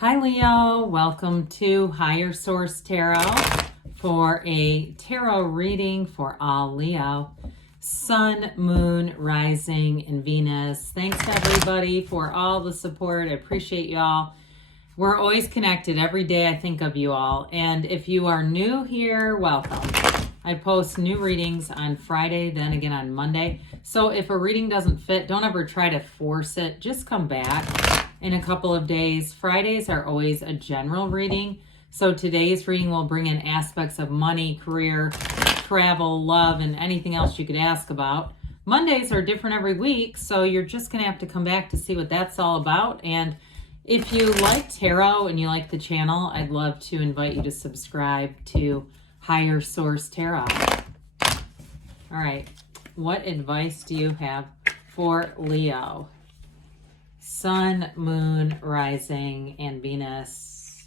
Hi Leo, welcome to Higher Source Tarot for a tarot reading for all Leo. Sun, Moon, Rising, and Venus. Thanks to everybody for all the support. I appreciate y'all. We're always connected. Every day I think of you all. And if you are new here, welcome. I post new readings on Friday, then again on Monday. So if a reading doesn't fit, don't ever try to force it. Just come back in a couple of days. Fridays are always a general reading. So today's reading will bring in aspects of money, career, travel, love, and anything else you could ask about. Mondays are different every week, so you're just going to have to come back to see what that's all about. And if you like tarot and you like the channel, I'd love to invite you to subscribe to Higher Source Tarot. All right, what advice do you have for Leo? Sun, Moon, Rising, and Venus.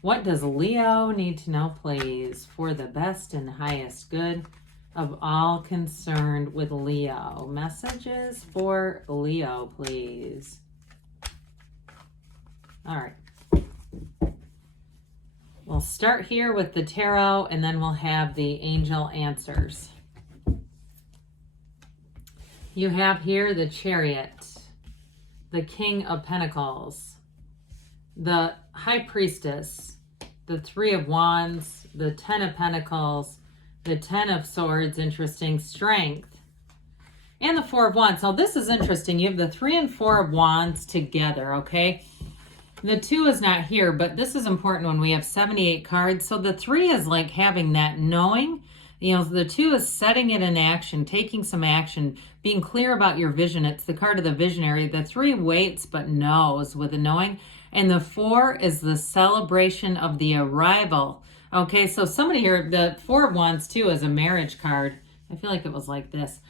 What does Leo need to know, please, for the best and highest good of all concerned with Leo? Messages for Leo, please. All right. We'll start here with the tarot, and then we'll have the angel answers. You have here the Chariot, the King of Pentacles, the High Priestess, the Three of Wands, the Ten of Pentacles, the Ten of Swords, interesting, Strength, and the Four of Wands. Now this is interesting. You have the Three and Four of Wands together, okay? The two is not here, but this is important when we have 78 cards. So the three is like having that knowing. You know, the two is setting it in action, taking some action, being clear about your vision. It's the card of the visionary. The three waits but knows with the knowing. And the four is the celebration of the arrival. Okay, so somebody here, the Four of Wands too is a marriage card. I feel like it was like this.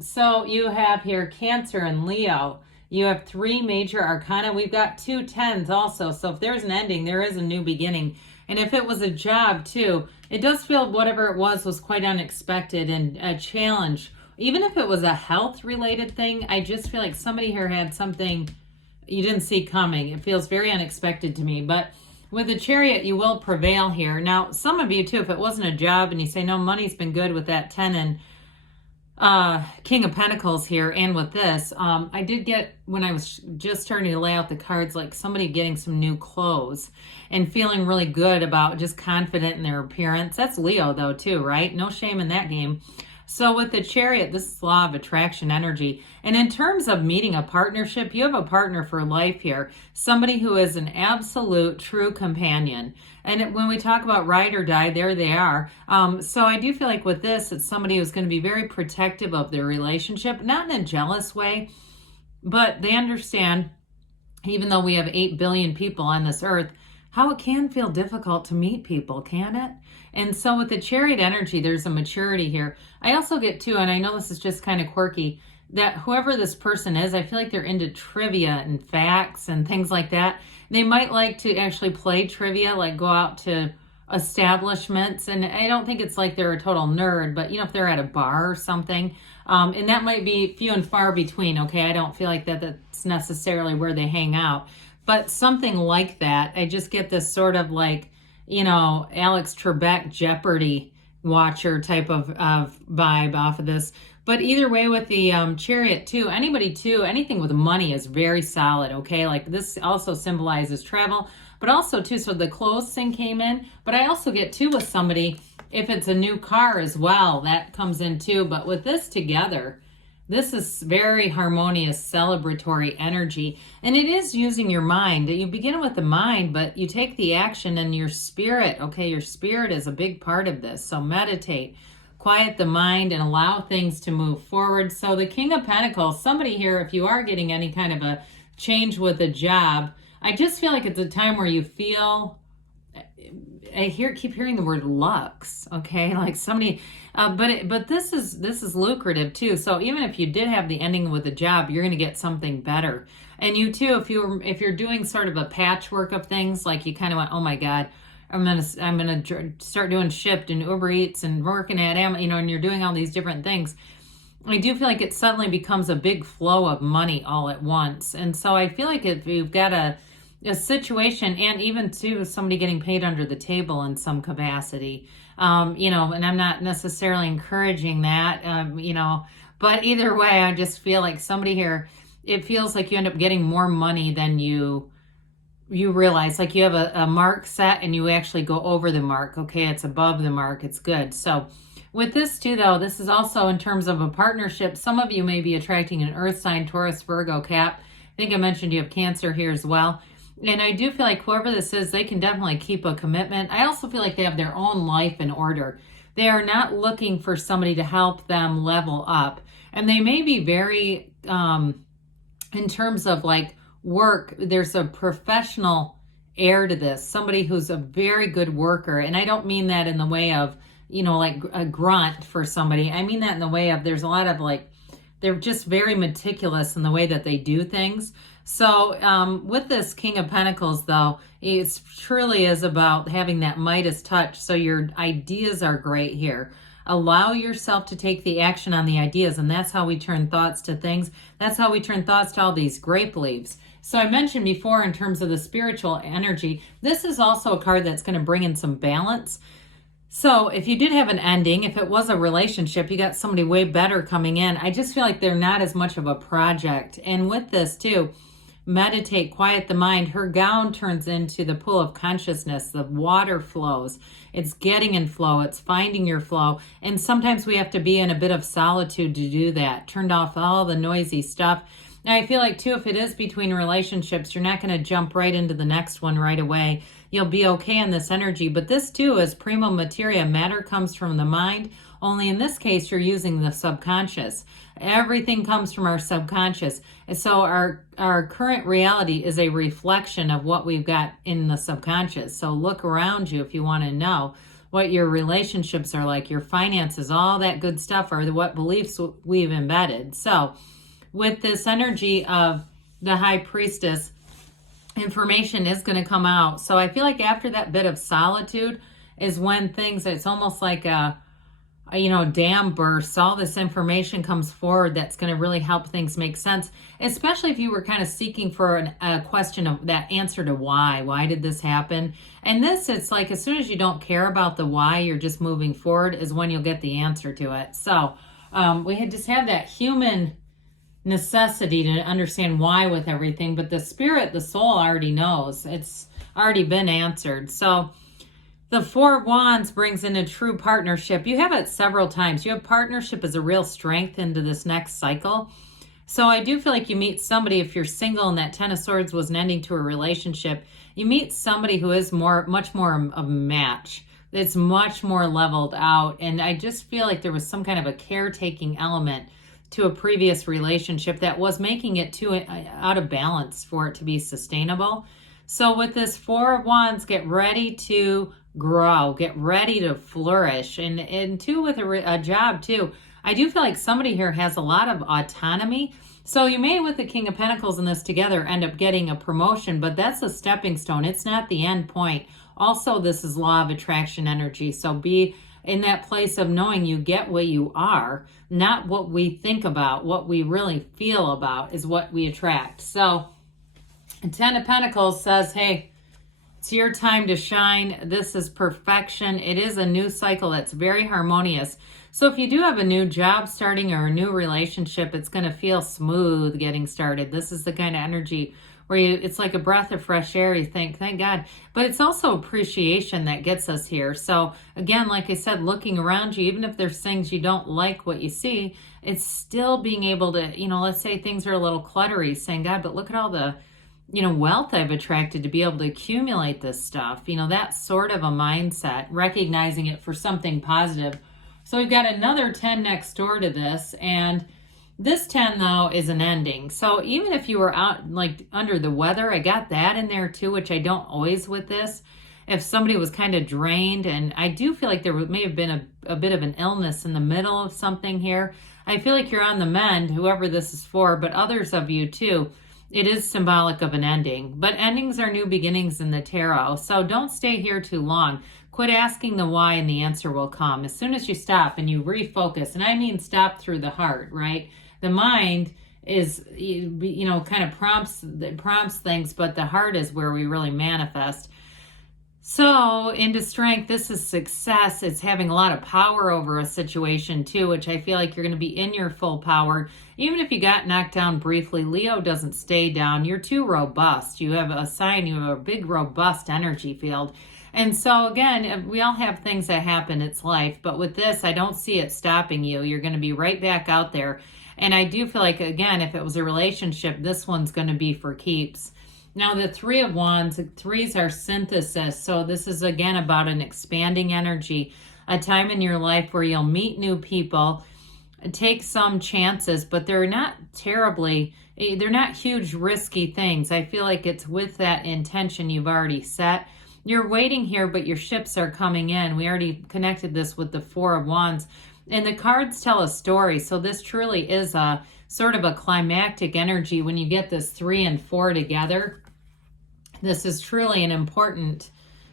So you have here Cancer and Leo. You have three major arcana. We've got two tens also. So if there's an ending, there is a new beginning. And if it was a job too, it does feel whatever it was quite unexpected and a challenge. Even if it was a health related thing, I just feel like somebody here had something you didn't see coming. It feels very unexpected to me. But with the Chariot, you will prevail here. Now, some of you too, if it wasn't a job and you say, no, money's been good with that 10 and King of Pentacles here, and with this, I did get, when I was just starting to lay out the cards, like somebody getting some new clothes and feeling really good about, just confident in their appearance. That's Leo though too, right? No shame in that game. So with the Chariot, this is law of attraction energy. And in terms of meeting a partnership, you have a partner for life here. Somebody who is an absolute true companion. And when we talk about ride or die, there they are. So I do feel like with this, it's somebody who's going to be very protective of their relationship, not in a jealous way, but they understand, even though we have 8 billion people on this earth, how it can feel difficult to meet people, can it? And so with the Chariot energy, there's a maturity here. I also get too, and I know this is just kind of quirky, that whoever this person is, I feel like they're into trivia and facts and things like that. They might like to actually play trivia, like go out to establishments. And I don't think it's like they're a total nerd, but you know, if they're at a bar or something, and that might be few and far between, okay? I don't feel like that's necessarily where they hang out. But something like that, I just get this sort of like, you know, Alex Trebek Jeopardy watcher type of vibe off of this. But either way with the Chariot too, anybody too, anything with money is very solid, okay? Like this also symbolizes travel, but also too, so the clothes thing came in, but I also get too with somebody, if it's a new car as well, that comes in too. But with this together, this is very harmonious, celebratory energy. And it is using your mind. You begin with the mind, but you take the action and your spirit. Okay, your spirit is a big part of this. So meditate, quiet the mind, and allow things to move forward. So the King of Pentacles, somebody here, if you are getting any kind of a change with a job, I just feel like it's a time where you feel, keep hearing the word lux, okay? Like somebody, but this is lucrative too. So even if you did have the ending with a job, you're going to get something better. And you too, if you're doing sort of a patchwork of things, like you kind of went, oh my God, I'm gonna start doing Shipt and Uber Eats and working at Amazon, you know, and you're doing all these different things. I do feel like it suddenly becomes a big flow of money all at once. And so I feel like if you've got a situation, and even too somebody getting paid under the table in some capacity. And I'm not necessarily encouraging that, but either way, I just feel like somebody here, it feels like you end up getting more money than you realize. Like you have a mark set and you actually go over the mark. Okay, it's above the mark, it's good. So with this too, though, this is also in terms of a partnership. Some of you may be attracting an earth sign, Taurus, Virgo, Cap. I think I mentioned you have Cancer here as well. And I do feel like whoever this is, they can definitely keep a commitment. I also feel like they have their own life in order. They are not looking for somebody to help them level up. And they may be very, in terms of like work, there's a professional air to this. Somebody who's a very good worker. And I don't mean that in the way of, like a grunt for somebody. I mean that in the way of there's a lot of like, they're just very meticulous in the way that they do things. So with this King of Pentacles, though, it truly is about having that Midas touch. So your ideas are great here. Allow yourself to take the action on the ideas. And that's how we turn thoughts to things. That's how we turn thoughts to all these grape leaves. So I mentioned before in terms of the spiritual energy, this is also a card that's going to bring in some balance. So if you did have an ending, if it was a relationship, you got somebody way better coming in. I just feel like they're not as much of a project. And with this too, meditate, quiet the mind. Her gown turns into the pool of consciousness. The water flows. It's getting in flow. It's finding your flow. And sometimes we have to be in a bit of solitude to do that. Turned off all the noisy stuff. Now, I feel like too, if it is between relationships, you're not going to jump right into the next one right away. You'll be okay in this energy. But this too is prima materia. Matter comes from the mind. Only in this case, you're using the subconscious. Everything comes from our subconscious. And so our current reality is a reflection of what we've got in the subconscious. So look around you if you want to know what your relationships are like, your finances, all that good stuff, or what beliefs we've embedded. So with this energy of the High Priestess, information is going to come out. So I feel like after that bit of solitude is when things, it's almost like a dam bursts. All this information comes forward that's going to really help things make sense, especially if you were kind of seeking for a question of that answer to why did this happen? And this, it's like as soon as you don't care about the why, you're just moving forward, is when you'll get the answer to it. So we just have that human necessity to understand why with everything, but the spirit, the soul already knows. It's already been answered. So the Four of Wands brings in a true partnership. You have it several times. You have partnership as a real strength into this next cycle. So I do feel like you meet somebody, if you're single and that Ten of Swords was an ending to a relationship, you meet somebody who is much more of a match. It's much more leveled out. And I just feel like there was some kind of a caretaking element to a previous relationship that was making it too out of balance for it to be sustainable. So with this Four of Wands, get ready to grow, get ready to flourish. And too, with a job too, I do feel like somebody here has a lot of autonomy. So you may, with the King of Pentacles and this together, end up getting a promotion, but that's a stepping stone. It's not the end point. Also, this is law of attraction energy. So be in that place of knowing you get what you are, not what we think about. What we really feel about is what we attract. So Ten of Pentacles says, hey, it's your time to shine. This is perfection. It is a new cycle that's very harmonious. So if you do have a new job starting or a new relationship, it's going to feel smooth getting started. This is the kind of energy where it's like a breath of fresh air. You think, thank God. But it's also appreciation that gets us here. So again, like I said, looking around you, even if there's things you don't like what you see, it's still being able to, let's say things are a little cluttery, saying, God, but look at all the, wealth I've attracted to be able to accumulate this stuff. That sort of a mindset, recognizing it for something positive. So we've got another 10 next door to this, and this 10, though, is an ending. So even if you were out, like, under the weather, I got that in there, too, which I don't always with this. If somebody was kind of drained, and I do feel like there may have been a bit of an illness in the middle of something here. I feel like you're on the mend, whoever this is for, but others of you, too. It is symbolic of an ending. But endings are new beginnings in the tarot. So don't stay here too long. Quit asking the why, and the answer will come. As soon as you stop and you refocus, and I mean stop through the heart, right? The mind is, you know, kind of prompts things, but the heart is where we really manifest. So into strength, this is success. It's having a lot of power over a situation too, which I feel like you're going to be in your full power. Even if you got knocked down briefly, Leo doesn't stay down. You're too robust. You have a sign, you have a big robust energy field. And so again, we all have things that happen. It's life. But with this, I don't see it stopping you. You're going to be right back out there. And I do feel like, again, if it was a relationship, this one's going to be for keeps. Now, the Three of Wands, threes are synthesis. So this is, again, about an expanding energy, a time in your life where you'll meet new people, take some chances, but they're not huge, risky things. I feel like it's with that intention you've already set. You're waiting here, but your ships are coming in. We already connected this with the Four of Wands. And the cards tell a story. So this truly is a sort of a climactic energy when you get this 3 and 4 together. This is truly an important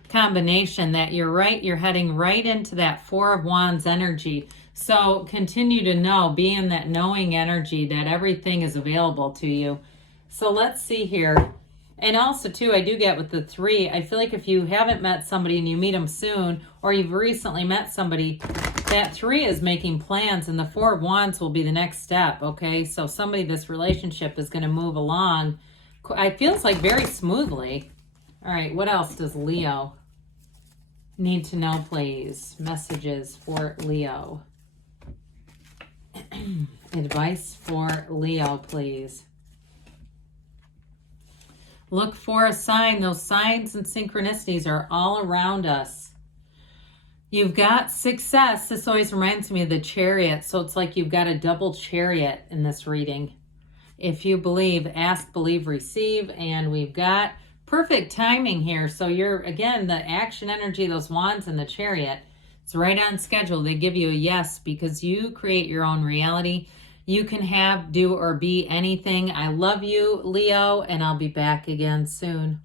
combination that you're heading right into that Four of Wands energy. So continue to know, be in that knowing energy that everything is available to you. So let's see here. And also too, I do get with the 3, I feel like if you haven't met somebody and you meet them soon, or you've recently met somebody, that 3 is making plans, and the 4 of Wands will be the next step, okay? So this relationship is going to move along. It feels like very smoothly. All right, what else does Leo need to know, please? Messages for Leo. Advice for Leo, please. Look for a sign. Those signs and synchronicities are all around us. You've got success. This always reminds me of the Chariot. So it's like you've got a double chariot in this reading. If you believe, ask, believe, receive. And we've got perfect timing here. So you're, again, the action energy, those wands and the Chariot, it's right on schedule. They give you a yes because you create your own reality. You can have, do, or be anything. I love you, Leo, and I'll be back again soon.